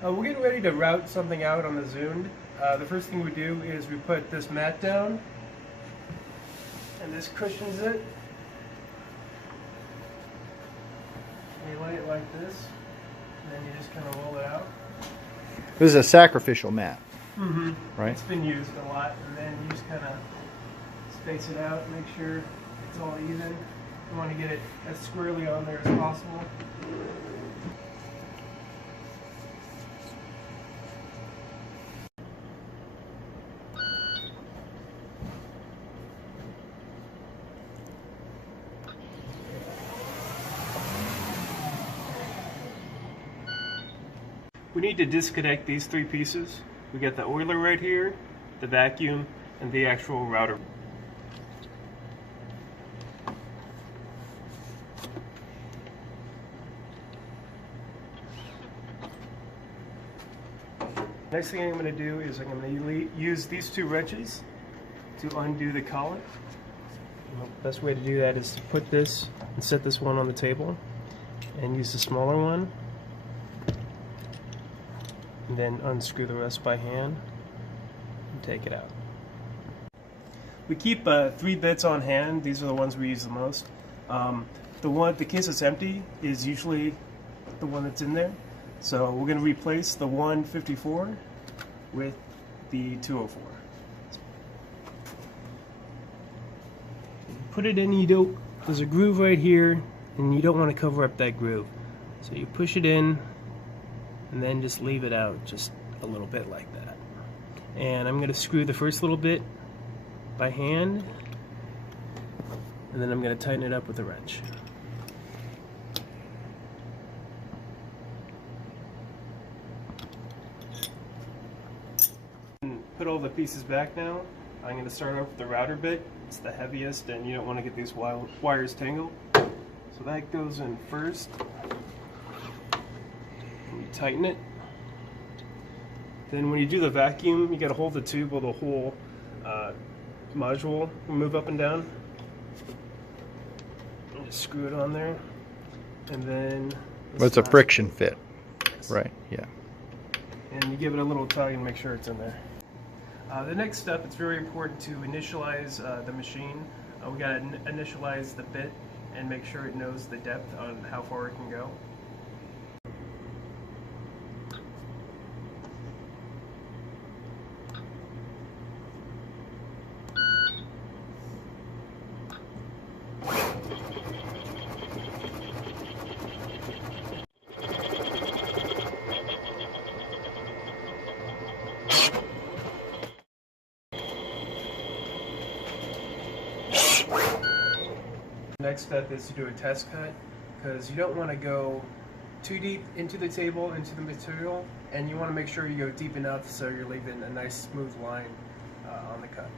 We're getting ready to route something out on the Zund. The first thing we do is we put this mat down, and this cushions it. You lay it like this, and then you just kind of roll it out. This is a sacrificial mat, right? It's been used a lot, and then you just kind of space it out, make sure it's all even. You want to get it as squarely on there as possible. We need to disconnect these three pieces. We got the oiler right here, the vacuum, and the actual router. Next thing I'm going to do is I'm going to use these two wrenches to undo the collar. The best way to do that is to put this and set this one on the table and use the smaller one. And then unscrew the rest by hand and take it out. We keep 3 bits on hand. These are the ones we use the most. The case that's empty is usually the one that's in there. So we're going to replace the 154 with the 204. Put it in. There's a groove right here, and you don't want to cover up that groove. So you push it in, and then just leave it out just a little bit like that. And I'm going to screw the first little bit by hand, and then I'm going to tighten it up with a wrench. Put all the pieces back now. I'm going to start off with the router bit. It's the heaviest, and you don't want to get these wires tangled. So that goes in first. And you tighten it. Then when you do the vacuum, you got to hold the tube while the whole module will move up and down. And just screw it on there. And then It's a friction fit, yes. Right? Yeah. And you give it a little tug and make sure it's in there. The next step, it's very important to initialize the machine. We got to initialize the bit and make sure it knows the depth on how far it can go. Next step is to do a test cut, because you don't want to go too deep into the table, into the material, and you want to make sure you go deep enough so you're leaving a nice smooth line on the cut.